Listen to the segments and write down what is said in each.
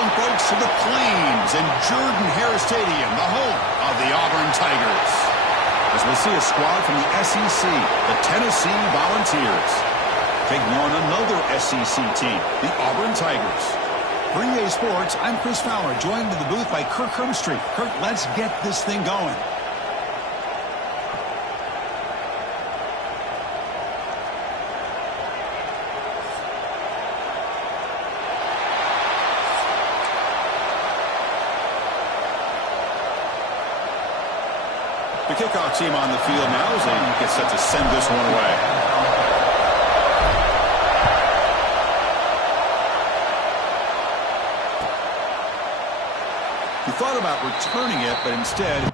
Welcome, folks, to the Plains and Jordan-Hare Stadium, the home of the Auburn Tigers. As we'll see a squad from the SEC, the Tennessee Volunteers, taking on another SEC team, the Auburn Tigers. For EA Sports, I'm Chris Fowler, joined in the booth by Kirk Herbstreit. Kirk, let's get this thing going. The kickoff team on the field now as they get set to send this one away. He thought about returning it, but instead...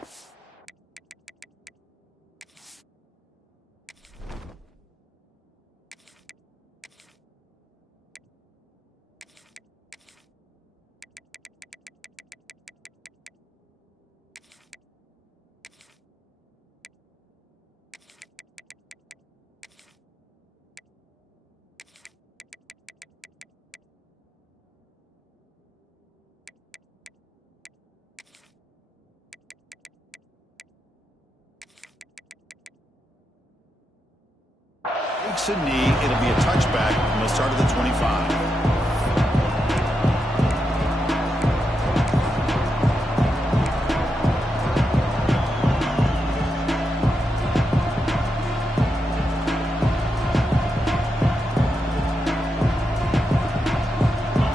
takes a knee. It'll be a touchback from the start of the 25.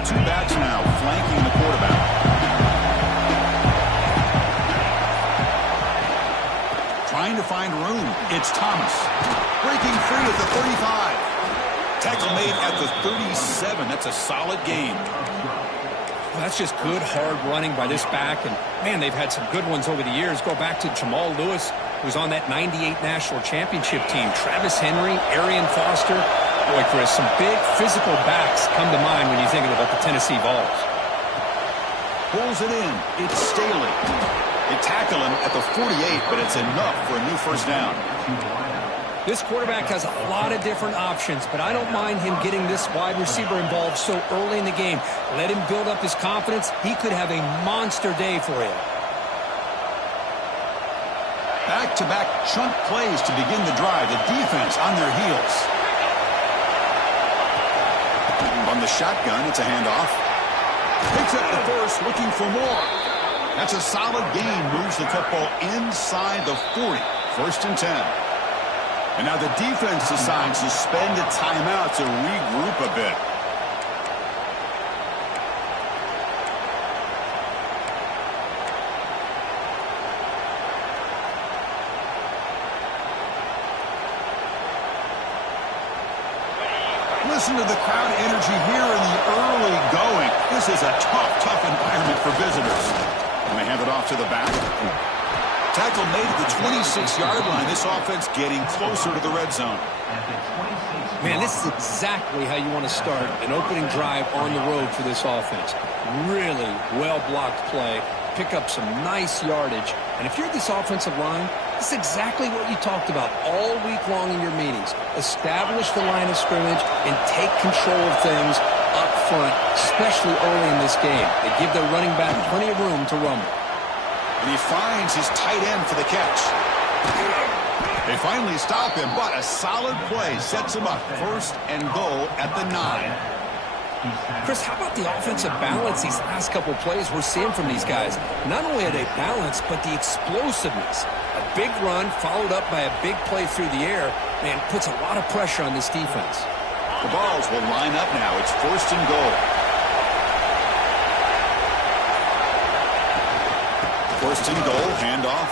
Two backs now flanking the quarterback. Trying to find room. It's Thomas. Breaking free at the 35. Tackle made at the 37. That's a solid gain. Well, that's just good, hard running by this back. And, man, they've had some good ones over the years. Go back to Jamal Lewis, who was on that 98 National Championship team. Travis Henry, Arian Foster. Boy, Chris, some big physical backs come to mind when you're thinking about the Tennessee Vols. Pulls it in. It's Staley. They tackle him at the 48, but it's enough for a new first down. This quarterback has a lot of different options, but I don't mind him getting this wide receiver involved so early in the game. Let him build up his confidence. He could have a monster day for you. Back-to-back chunk plays to begin the drive. The defense on their heels. On the shotgun, it's a handoff. Picks up the first, looking for more. That's a solid gain. Moves the football inside the 40. First and 10. And now the defense decides to spend a timeout to regroup a bit. Listen to the crowd energy here in the early going. This is a tough environment for visitors. And they hand it off to the back. Tackle made at the 26-yard line. This offense getting closer to the red zone. Man, this is exactly how you want to start an opening drive on the road for this offense. Really well-blocked play. Pick up some nice yardage. And if you're this offensive line, this is exactly what you talked about all week long in your meetings. Establish the line of scrimmage and take control of things up front, especially early in this game. They give their running back plenty of room to rumble. And he finds his tight end for the catch. They finally stop him, but a solid play sets him up. First and goal at the 9. Chris, how about the offensive balance these last couple plays we're seeing from these guys? Not only are they balanced, but the explosiveness. A big run followed up by a big play through the air, man, puts a lot of pressure on this defense. The Vols will line up now. It's first and goal. First and goal, handoff.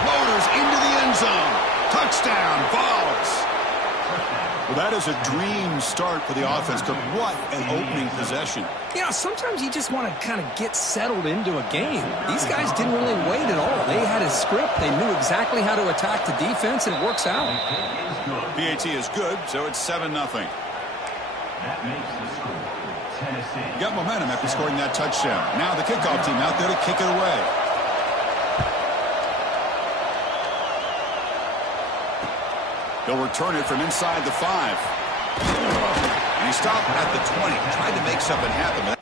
Motors into the end zone. Touchdown, Vols. Well, that is a dream start for the offense. What an opening possession. You know, sometimes you just want to kind of get settled into a game. These guys didn't really wait at all. They had a script. They knew exactly how to attack the defense, and it works out. PAT is good, so it's 7-0. That makes the score Tennessee. Got momentum after scoring that touchdown. Now the kickoff team out there to kick it away. He'll return it from inside the 5. And he stopped at the 20. Tried to make something happen.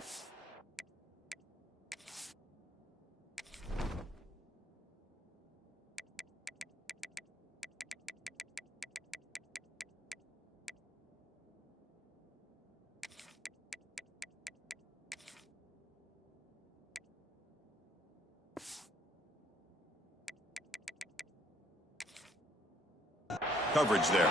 coverage there.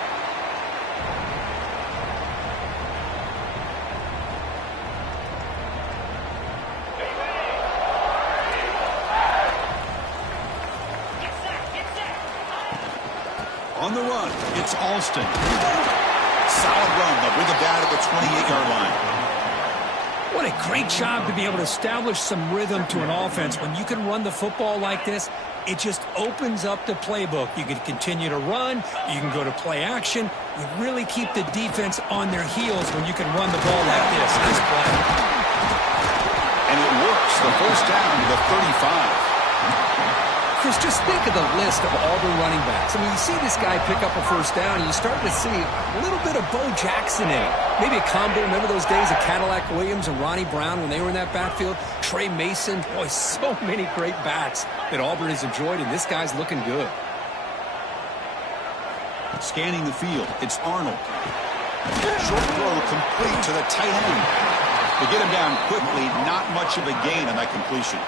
On the run, it's Alston. Solid run. They'll bring it down to the 28-yard line. What a great job to be able to establish some rhythm to an offense. When you can run the football like this, it just opens up the playbook. You can continue to run. You can go to play action. You really keep the defense on their heels when you can run the ball like this. Nice play. And it works. The first down to the 35. Chris, just think of the list of Auburn running backs. I mean, you see this guy pick up a first down, and you start to see a little bit of Bo Jackson in it. Maybe a combo. Remember those days of Cadillac Williams and Ronnie Brown when they were in that backfield? Trey Mason. Boy, so many great backs that Auburn has enjoyed, and this guy's looking good. Scanning the field, it's Arnold. Short throw complete to the tight end. To get him down quickly, not much of a gain on that completion.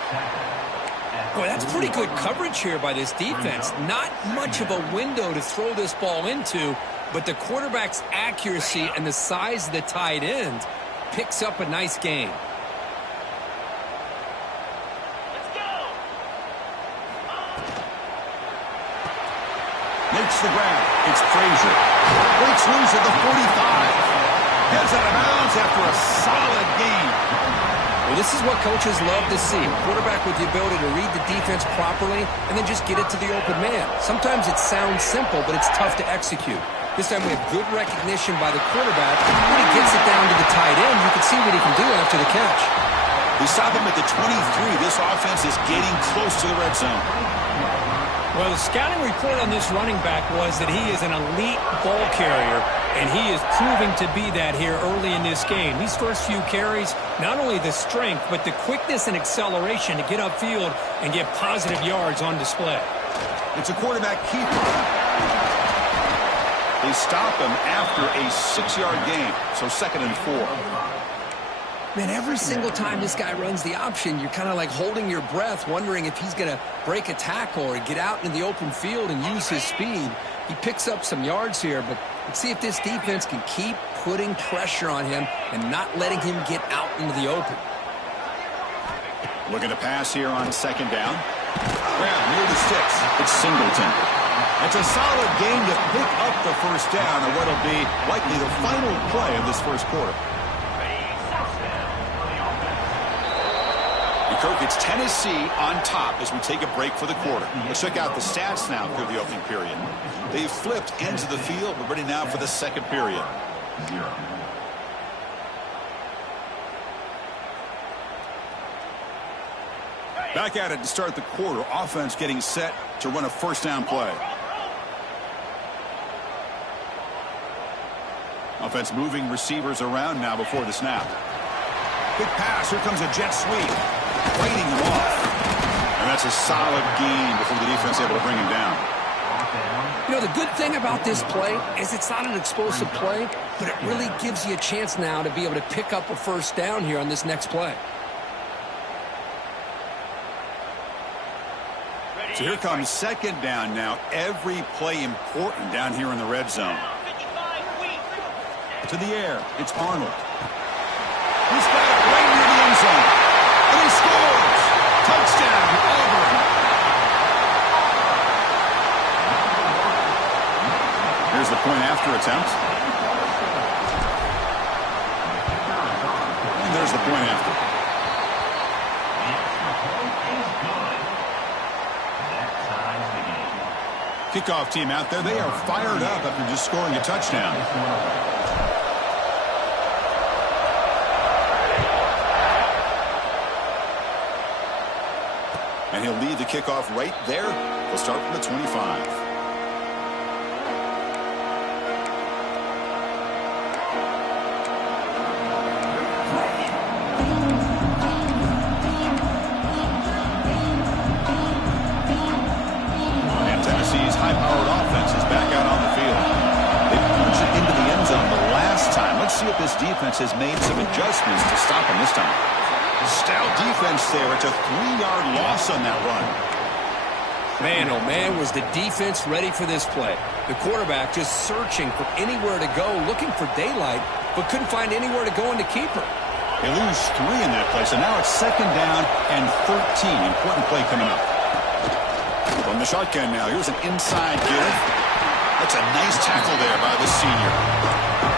Boy, that's pretty good coverage here by this defense. Not much of a window to throw this ball into, but the quarterback's accuracy and the size of the tight end picks up a nice gain. Let's go. Makes the grab. It's Frazier. Breaks loose at the 45. Heads out of bounds after a solid game. Well, this is what coaches love to see. A quarterback with the ability to read the defense properly and then just get it to the open man. Sometimes it sounds simple, but it's tough to execute. This time we have good recognition by the quarterback. When he gets it down to the tight end, you can see what he can do after the catch. We stop him at the 23. This offense is getting close to the red zone. Well, the scouting report on this running back was that he is an elite ball carrier, and he is proving to be that here early in this game. These first few carries, not only the strength, but the quickness and acceleration to get upfield and get positive yards on display. It's a quarterback keeper. They stop him after a 6-yard gain, so 2nd and 4. Man, every single time this guy runs the option, you're kind of like holding your breath, wondering if he's going to break a tackle or get out into the open field and use his speed. He picks up some yards here, but let's see if this defense can keep putting pressure on him and not letting him get out into the open. Looking to pass here on 2nd down. Grab near the sticks. It's Singleton. It's a solid game to pick up the first down on what'll be likely the final play of this first quarter. Kirk, it's Tennessee on top as we take a break for the quarter. Let's check out the stats now through the opening period. They've flipped ends of the field. We're ready now for the second period. 0. Back at it to start the quarter. Offense getting set to run a first down play. Offense moving receivers around now before the snap. Quick pass. Here comes a jet sweep. Fighting him off. And that's a solid gain before the defense able to bring him down. You know, the good thing about this play is it's not an explosive play, but it really gives you a chance now to be able to pick up a first down here on this next play. So here comes 2nd down now. Every play important down here in the red zone. To the air. It's Arnold. He's got it right near the end zone. And he scores! Touchdown, Auburn! Here's the point after attempt. And there's the point after. Kickoff team out there. They are fired up after just scoring a touchdown. And he'll lead the kickoff right there. We'll start from the 25. And Tennessee's high-powered offense is back out on the field. They punched it into the end zone the last time. Let's see if this defense has made some adjustments to stop him this time. Stout defense there. It's a 3-yard loss on that run. Man, oh man, was the defense ready for this play. The quarterback just searching for anywhere to go, looking for daylight, but couldn't find anywhere to go in the keeper. They lose 3 in that play, so now it's 2nd down and 13. Important play coming up. From the shotgun now, here's an inside give. That's a nice tackle there by the senior.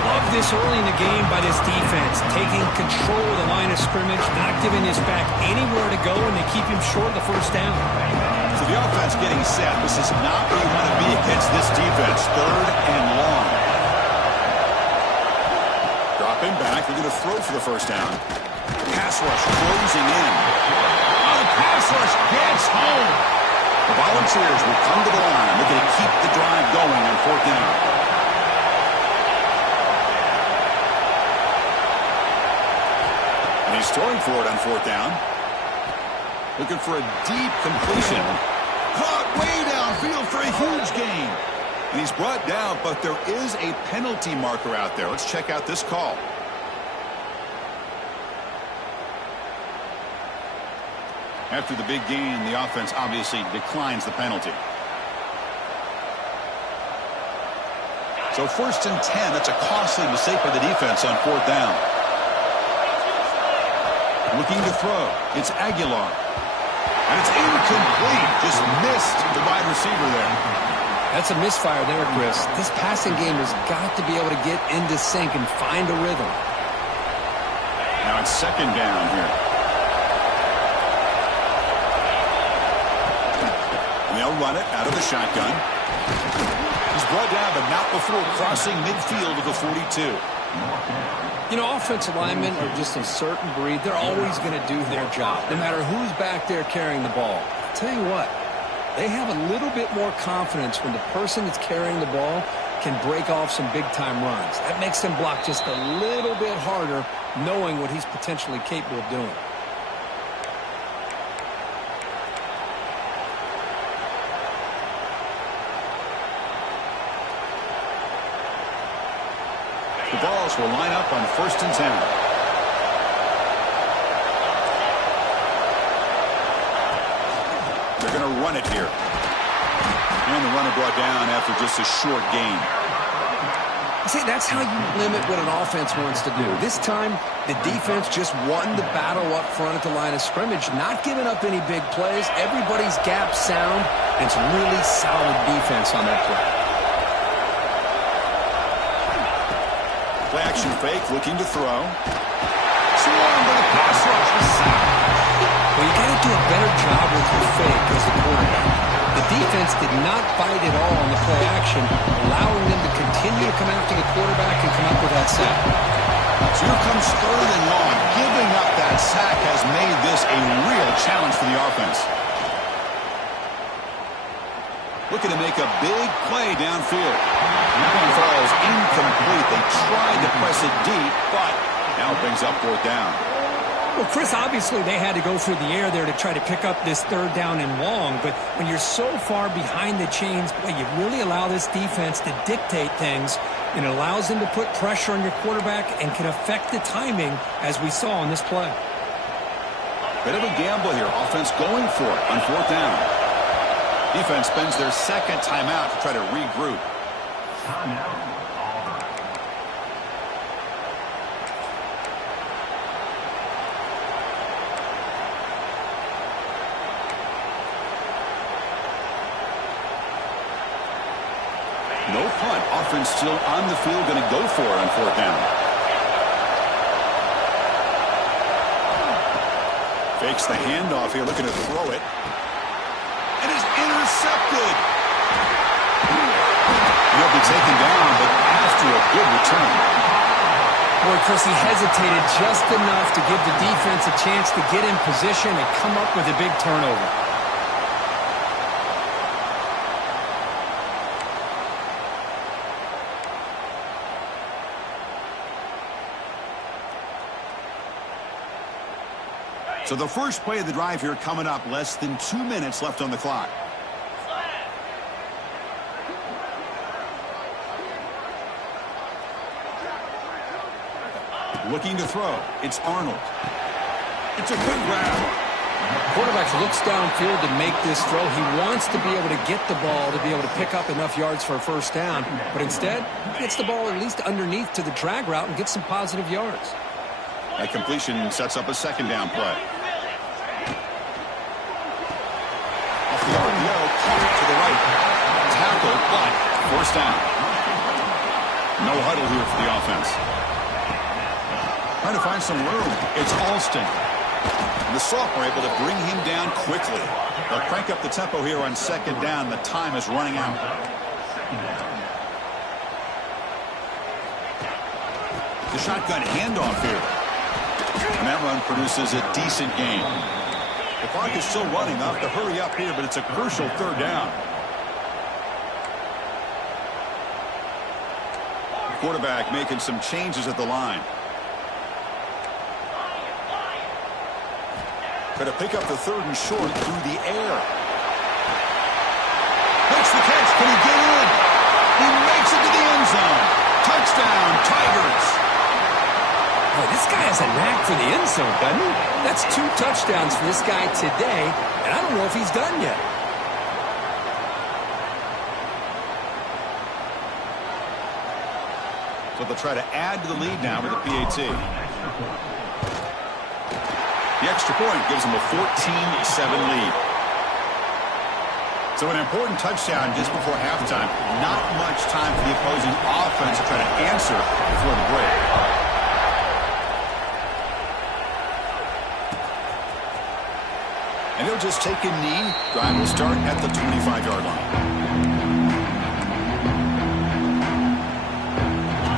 Love this early in the game by this defense, taking control of the line of scrimmage, not giving this back anywhere to go, and they keep him short of the first down. So the offense getting set. This is not where you want to be against this defense. 3rd and long. Dropping back. They're going to throw for the first down. Pass rush closing in. Oh, the pass rush gets home. The Volunteers will come to the line. They're going to keep the drive going on 4th down. And he's throwing for it on 4th down. Looking for a deep completion. Caught way downfield for a huge gain. And he's brought down, but there is a penalty marker out there. Let's check out this call. After the big gain, the offense obviously declines the penalty. So 1st and 10, that's a costly mistake by the defense on 4th down. Looking to throw. It's Aguilar. And it's incomplete. Just missed the wide receiver there. That's a misfire there, Chris. This passing game has got to be able to get into sync and find a rhythm. Now it's 2nd down here. And they'll run it out of the shotgun. He's brought down, but not before crossing midfield of the 42. You know, offensive linemen are just a certain breed. They're always going to do their job, no matter who's back there carrying the ball. I'll tell you what, they have a little bit more confidence when the person that's carrying the ball can break off some big-time runs. That makes them block just a little bit harder, knowing what he's potentially capable of doing. The Vols will line up on 1st and 10. They're going to run it here. And the runner brought down after just a short gain. See, that's how you limit what an offense wants to do. This time, the defense just won the battle up front at the line of scrimmage, not giving up any big plays. Everybody's gap sound, and it's really solid defense on that play. Play action fake, looking to throw. Swarmed by the pass rush. Well, you got to do a better job with your fake as the quarterback. The defense did not bite at all on the play action, allowing them to continue to come after the quarterback and come up with that sack. So here comes 3rd and long. Giving up that sack has made this a real challenge for the offense. Looking to make a big play downfield. That one falls incomplete. They tried to press it deep, but now it brings up 4th down. Well, Chris, obviously they had to go through the air there to try to pick up this 3rd down and long, but when you're so far behind the chains, boy, you really allow this defense to dictate things, and it allows them to put pressure on your quarterback and can affect the timing, as we saw on this play. Bit of a gamble here. Offense going for it on 4th down. Defense spends their 2nd timeout to try to regroup. Timeout. No punt. Offense still on the field, going to go for it on 4th down. Fakes the handoff here, looking to throw it. And is intercepted. He'll be taken down, but after a good return. Boy, Chris, he hesitated just enough to give the defense a chance to get in position and come up with a big turnover. So the first play of the drive here coming up, less than 2 minutes left on the clock. Looking to throw. It's Arnold. It's a good grab. Quarterback looks downfield to make this throw. He wants to be able to get the ball to be able to pick up enough yards for a first down. But instead, he gets the ball at least underneath to the drag route and gets some positive yards. That completion sets up a second down play. Off the RPO, caught to the right. Tackle, but first down. No huddle here for the offense. Trying to find some room. It's Alston. The sophomore able to bring him down quickly. They'll crank up the tempo here on second down. The time is running out. The shotgun handoff here. And that run produces a decent gain. The clock is still running. They'll have to hurry up here, but it's a crucial third down. The quarterback making some changes at the line. Going to pick up the third and short through the air. Makes the catch. Can he get in? He makes it to the end zone. Touchdown, Tigers. Oh, this guy has a knack for the end zone, doesn't he? That's 2 touchdowns for this guy today, and I don't know if he's done yet. So they'll try to add to the lead now with a PAT. The extra point gives them a 14-7 lead. So an important touchdown just before halftime. Not much time for the opposing offense to try to answer before the break. And they'll just take a knee. Drive will start at the 25-yard line.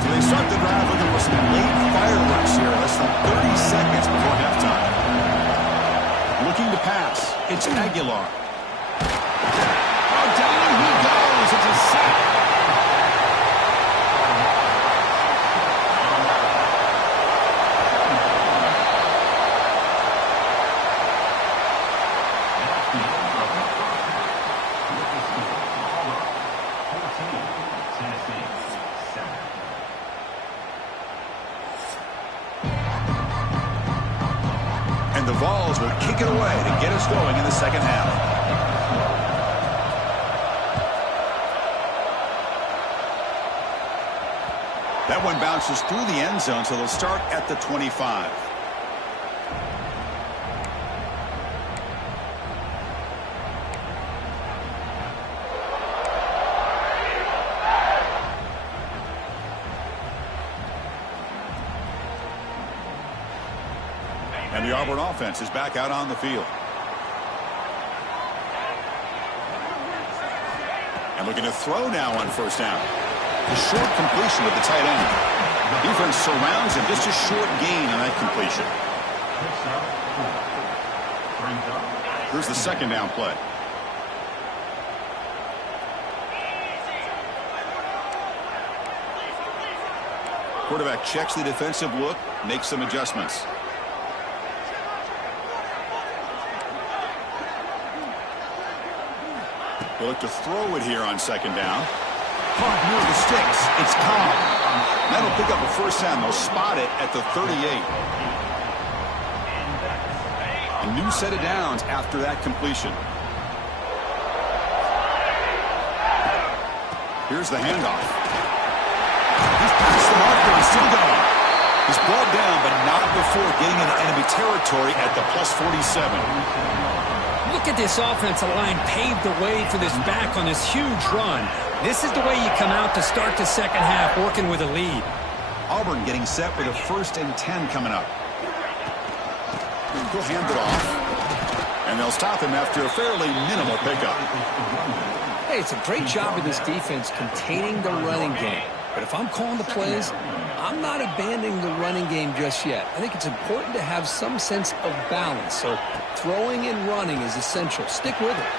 So they start the drive looking for some late fireworks here. Less than 30 seconds before halftime. Looking to pass. It's Aguilar. Oh, down he goes. It's a sack. And the Vols will kick it away to get us going in the second half. That one bounces through the end zone, so they'll start at the 25. And the Auburn offense is back out on the field. And looking to throw now on first down. The short completion with the tight end. Defense surrounds him. Just a short gain on that completion. Here's the second down play. Quarterback checks the defensive look, makes some adjustments. They'll look to throw it here on second down. Caught near the sticks. It's Cobb. That'll pick up a first down. They'll spot it at the 38. A new set of downs after that completion. Here's the handoff. He's past the marker and still going. He's brought down, but not before getting into enemy territory at the plus 47. Look at this offensive line paved the way for this back on this huge run. This is the way you come out to start the second half, working with a lead. Auburn getting set with a 1st and 10 coming up. He'll hand it off. And they'll stop him after a fairly minimal pickup. Hey, it's a great job of this defense containing the running game. But if I'm calling the plays, I'm not abandoning the running game just yet. I think it's important to have some sense of balance. So throwing and running is essential. Stick with it.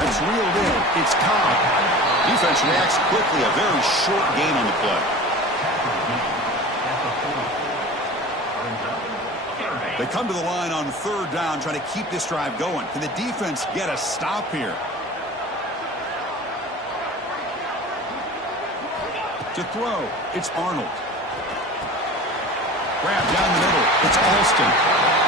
That's reeled in. It's Cobb. Defense reacts quickly. A very short gain on the play. They come to the line on third down, trying to keep this drive going. Can the defense get a stop here? To throw, it's Arnold. Grab down the middle. It's Alston.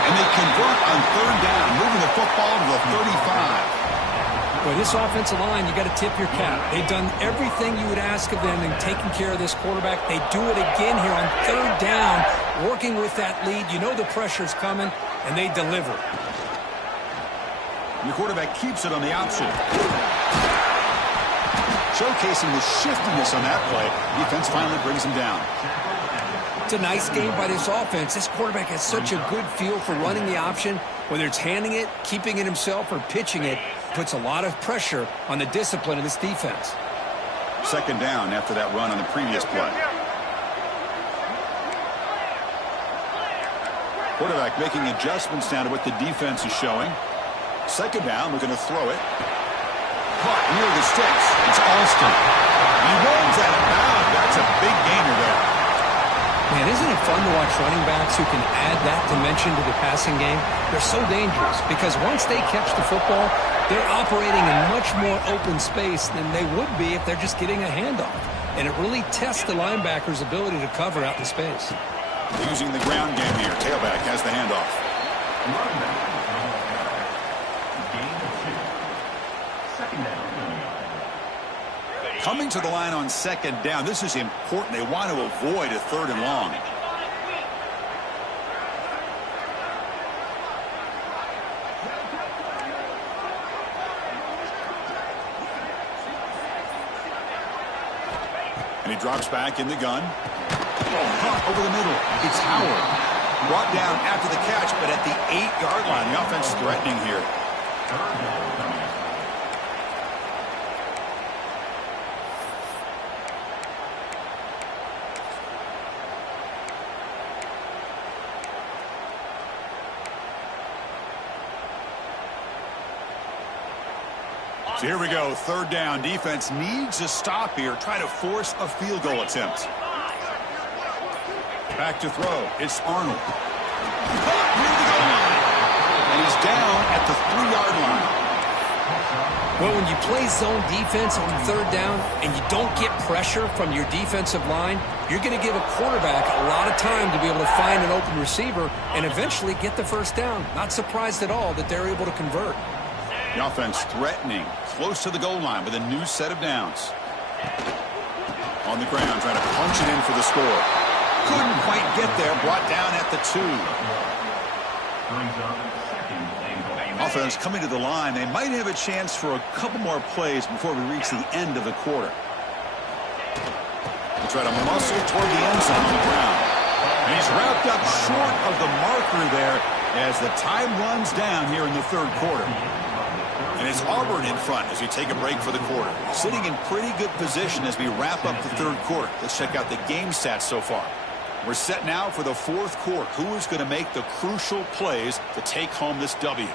And they convert on third down, moving the football to the 35. Boy, this offensive line, you got to tip your cap. They've done everything you would ask of them in taking care of this quarterback. They do it again here on third down, working with that lead. You know the pressure's coming, and they deliver. Your quarterback keeps it on the option. Showcasing the shiftiness on that play. Defense finally brings him down. It's a nice game by this offense. This quarterback has such a good feel for running the option. Whether it's handing it, keeping it himself, or pitching it, puts a lot of pressure on the discipline of this defense. Second down after that run on the previous play. Quarterback making adjustments down to what the defense is showing. Second down, we're going to throw it. Caught near the sticks. It's Alston. He runs out of bounds. That's a big gainer there. Man, isn't it fun to watch running backs who can add that dimension to the passing game? They're so dangerous because once they catch the football, they're operating in much more open space than they would be if they're just getting a handoff. And it really tests the linebacker's ability to cover out in space. Using the ground game here. Tailback has the handoff. Coming to the line on second down. This is important. They want to avoid a third and long. And he drops back in the gun. Caught over the middle. It's Howard. Brought down after the catch, but at the 8-yard line. The offense threatening here. So here we go, third down. Defense needs a stop here. Try to force a field goal attempt. Back to throw. It's Arnold. Caught near the goal line. And he's down at the 3-yard line. Well, when you play zone defense on third down and you don't get pressure from your defensive line, you're going to give a quarterback a lot of time to be able to find an open receiver and eventually get the first down. Not surprised at all that they're able to convert. The offense threatening, close to the goal line with a new set of downs. On the ground, trying to punch it in for the score. Couldn't quite get there, brought down at the 2. Offense coming to the line. They might have a chance for a couple more plays before we reach the end of the quarter. They try to muscle toward the end zone on the ground. And he's wrapped up short of the marker there as the time runs down here in the third quarter. And it's Auburn in front as we take a break for the quarter. Sitting in pretty good position as we wrap up the third quarter. Let's check out the game stats so far. We're set now for the fourth quarter. Who is going to make the crucial plays to take home this W?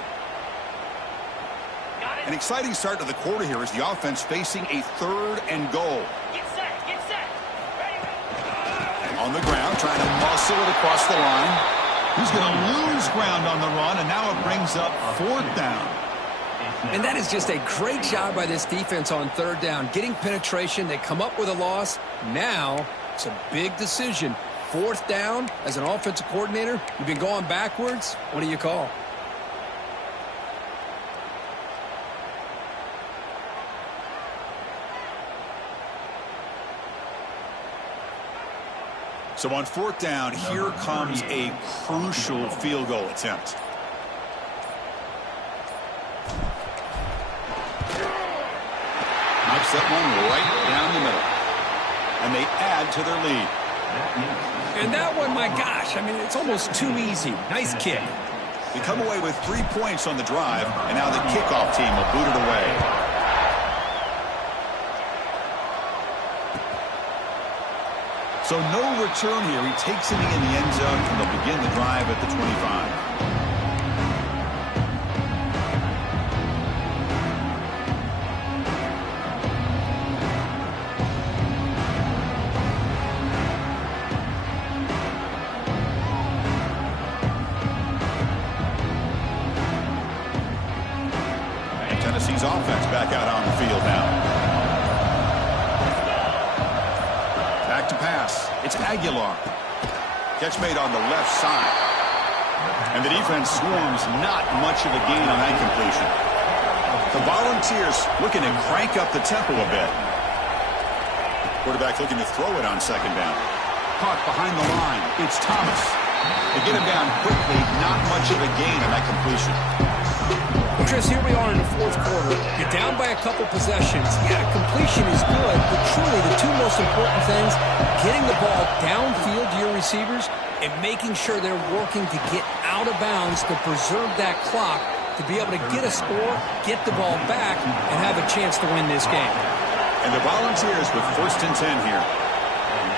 An exciting start to the quarter here as the offense facing a third and goal. Get set, get set. Ready. On the ground, trying to muscle it across the line. He's going to lose ground on the run, and now it brings up fourth down. And that is just a great job by this defense on third down. Getting penetration, they come up with a loss. Now, it's a big decision. Fourth down, as an offensive coordinator, you've been going backwards. What do you call? So on fourth down, here comes a crucial field goal attempt. Knocks that one right down the middle. And they add to their lead. And that one, my gosh, I mean, it's almost too easy. Nice kick. They come away with 3 points on the drive, and now the kickoff team will boot it away. So no return here. He takes it in the end zone, and they'll begin the drive at the 25. Tennessee's offense back out on the field now. Back to pass. It's Aguilar. Catch made on the left side. And the defense swarms, not much of a gain on that completion. The Volunteers looking to crank up the tempo a bit. Quarterback looking to throw it on second down. Caught behind the line. It's Thomas. They get him down quickly. Not much of a gain on that completion. Chris, here we are in the fourth quarter. You're down by a couple possessions. Yeah, completion is good, but truly the two most important things, getting the ball downfield to your receivers and making sure they're working to get out of bounds to preserve that clock to be able to get a score, get the ball back, and have a chance to win this game. And the Volunteers with 1st and 10 here.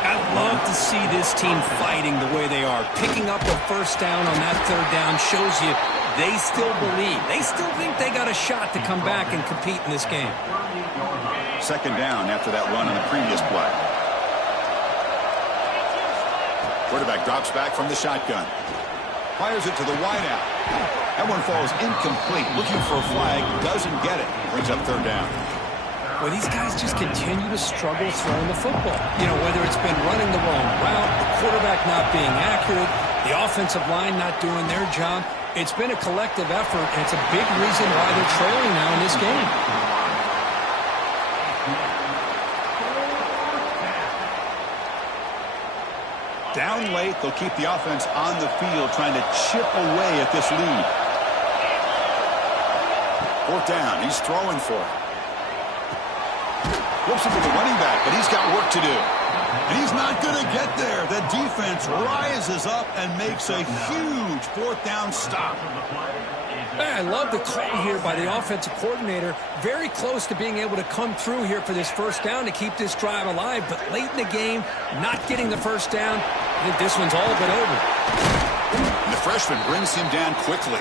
I love to see this team fighting the way they are. Picking up a first down on that third down shows you they still believe. They still think they got a shot to come back and compete in this game. Second down after that run on the previous play. Quarterback drops back from the shotgun. Fires it to the wideout. That one falls incomplete. Looking for a flag. Doesn't get it. Brings up third down. Well, these guys just continue to struggle throwing the football. You know, whether it's been running the wrong route, the quarterback not being accurate, the offensive line not doing their job. It's been a collective effort, and it's a big reason why they're trailing now in this game. Down late, they'll keep the offense on the field trying to chip away at this lead. 4th down. He's throwing for it. Looks into the running back, but he's got work to do. And he's not going to get there. The defense rises up and makes a huge 4th down stop. I love the call here by the offensive coordinator. Very close to being able to come through here for this first down to keep this drive alive. But late in the game, not getting the first down, I think this one's all but over. And the freshman brings him down quickly.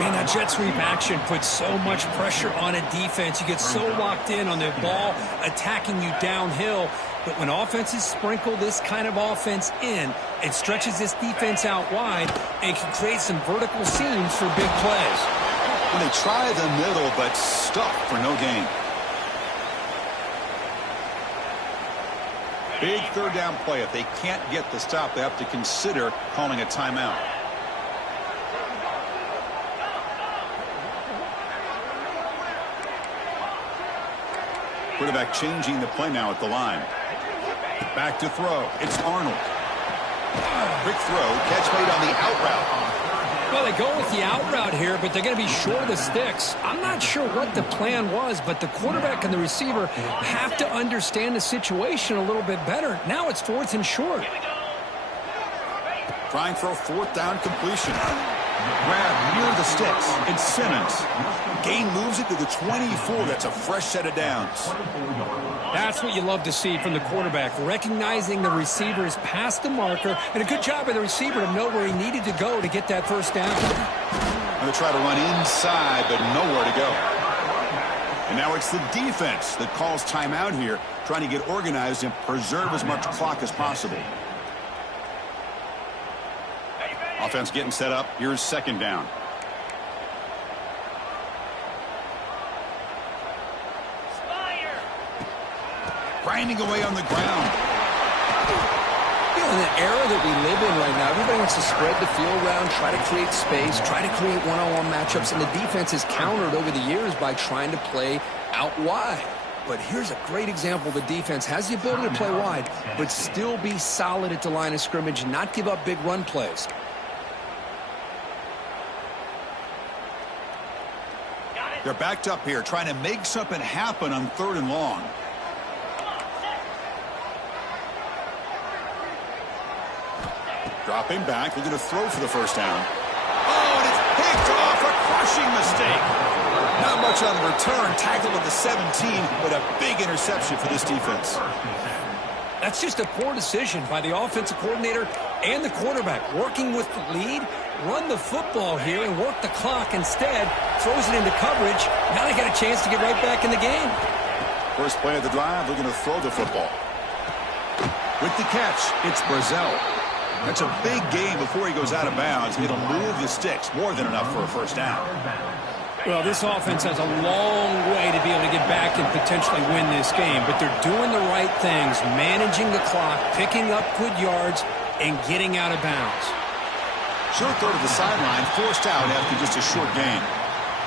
Man, that jet sweep action puts so much pressure on a defense. You get so locked in on the ball attacking you downhill. But when offenses sprinkle this kind of offense in, it stretches this defense out wide and can create some vertical seams for big plays. And they try the middle, but stuck for no gain. Big third down play. If they can't get the stop, they have to consider calling a timeout. Quarterback changing the play now at the line. Back to throw. It's Arnold. Quick throw. Catch made on the out route. Well, they go with the out route here, but they're going to be short of the sticks. I'm not sure what the plan was, but the quarterback and the receiver have to understand the situation a little bit better. Now it's 4th and short. Trying for a 4th down completion. Grab near the sticks. It's Simmons. Gain moves it to the 24. That's a fresh set of downs. That's what you love to see from the quarterback, recognizing the receivers past the marker, and a good job by the receiver to know where he needed to go to get that first down. Going to try to run inside, but nowhere to go. And now it's the defense that calls timeout here, trying to get organized and preserve as much clock as possible. Offense getting set up. Here's second down. Grinding away on the ground. In the era that we live in right now, everybody wants to spread the field around, try to create space, try to create one-on-one matchups, and the defense has countered over the years by trying to play out wide. But here's a great example. The defense has the ability to play wide, but still be solid at the line of scrimmage and not give up big run plays. They're backed up here, trying to make something happen on 3rd and long. Dropping back, looking to throw for the first down. Oh, and it's picked off, a crushing mistake. Not much on the return, tackled at the 17, but a big interception for this defense. That's just a poor decision by the offensive coordinator and the quarterback. Working with the lead, run the football here and work the clock instead. Throws it into coverage. Now they got a chance to get right back in the game. First play of the drive, looking to throw the football. With the catch, it's Brazzell. That's a big gain before he goes out of bounds. It'll move the sticks, more than enough for a first down. Well, this offense has a long way to be able to get back and potentially win this game, but they're doing the right things, managing the clock, picking up good yards, and getting out of bounds. Short throw to the sideline, forced out after just a short gain.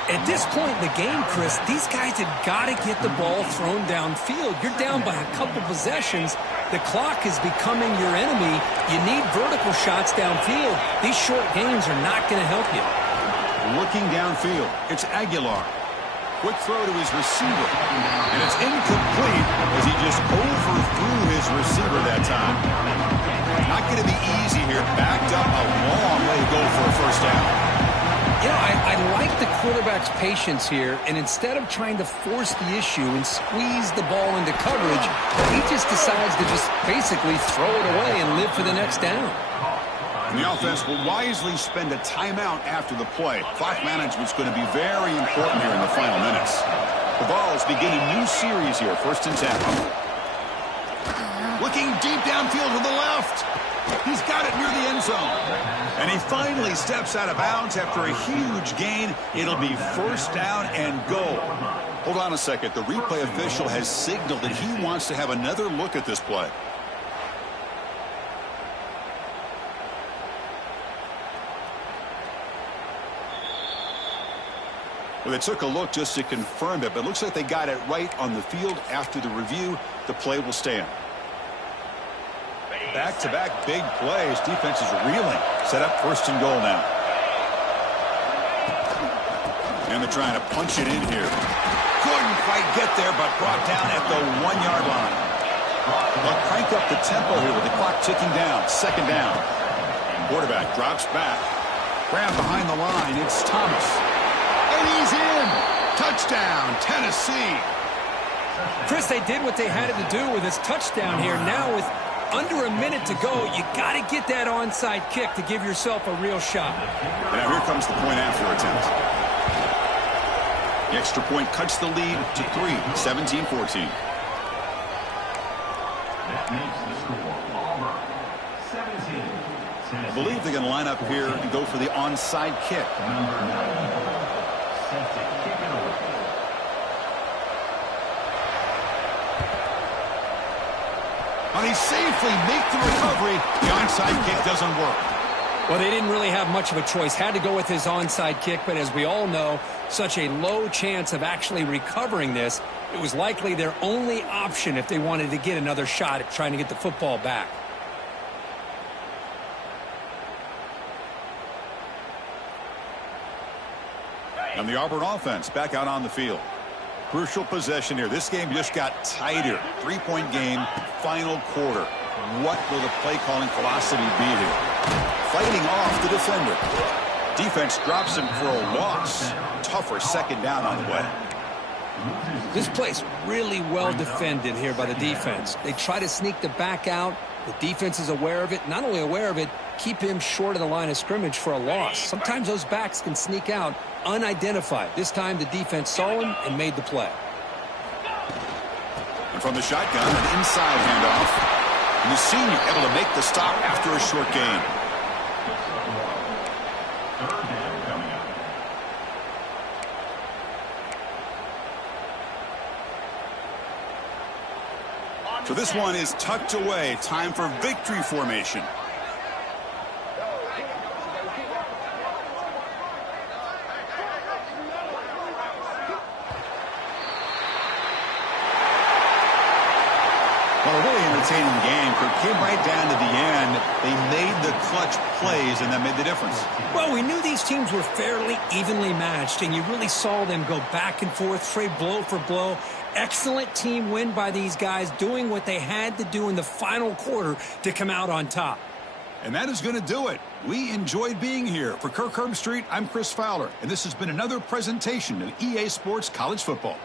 At this point in the game, Chris, these guys have got to get the ball thrown downfield. You're down by a couple possessions. The clock is becoming your enemy. You need vertical shots downfield. These short gains are not going to help you. Looking downfield, it's Aguilar. Quick throw to his receiver. And it's incomplete as he just overthrew his receiver that time. Not going to be easy here. Backed up a long way to go for a first down. You know, I like the quarterback's patience here, and instead of trying to force the issue and squeeze the ball into coverage, he just decides to just basically throw it away and live for the next down. And the offense will wisely spend a timeout after the play. Clock management's going to be very important here in the final minutes. The Vols begin a new series here, 1st and 10. Looking deep downfield to the left. He's got it near the end zone. And he finally steps out of bounds after a huge gain. It'll be 1st down and go. Hold on a second. The replay official has signaled that he wants to have another look at this play. Well, they took a look just to confirm it, but it looks like they got it right on the field. After the review, the play will stand. Back-to-back big plays. Defense is reeling. Set up 1st and goal now. And they're trying to punch it in here. Couldn't quite get there, but brought down at the 1-yard line. They'll crank up the tempo here with the clock ticking down. 2nd down. Quarterback drops back. Grab behind the line. It's Thomas. And he's in. Touchdown, Tennessee. Chris, they did what they had to do with this touchdown here. Now with under a minute to go, you got to get that onside kick to give yourself a real shot. And now here comes the point after attempt. The extra point cuts the lead to 3, 17-14. That makes the score Auburn 17. I believe they're going to line up here and go for the onside kick. Number 9 set to kick it away. And they safely make the recovery. The onside kick doesn't work. Well, they didn't really have much of a choice. Had to go with his onside kick, but as we all know, such a low chance of actually recovering this. It was likely their only option if they wanted to get another shot at trying to get the football back. And the Auburn offense back out on the field. Crucial possession here. This game just got tighter. 3-point game, final quarter. What will the play calling philosophy be here? Fighting off the defender. Defense drops him for a loss. Tougher 2nd down on the way. This play's really well defended here by the defense. They try to sneak the back out. The defense is aware of it. Not only aware of it, keep him short of the line of scrimmage for a loss. Sometimes those backs can sneak out unidentified. This time the defense saw him and made the play. And from the shotgun, an inside handoff. And the senior able to make the stop after a short gain. 3rd down coming up. So this one is tucked away. Time for victory formation. Well, a really entertaining game. It came right down to the end. They made the clutch plays, and that made the difference. Well, we knew these teams were fairly evenly matched, and you really saw them go back and forth, trade blow for blow. Excellent team win by these guys, doing what they had to do in the final quarter to come out on top. And that is going to do it. We enjoyed being here. For Kirk Herbstreit, I'm Chris Fowler, and this has been another presentation of EA Sports College Football.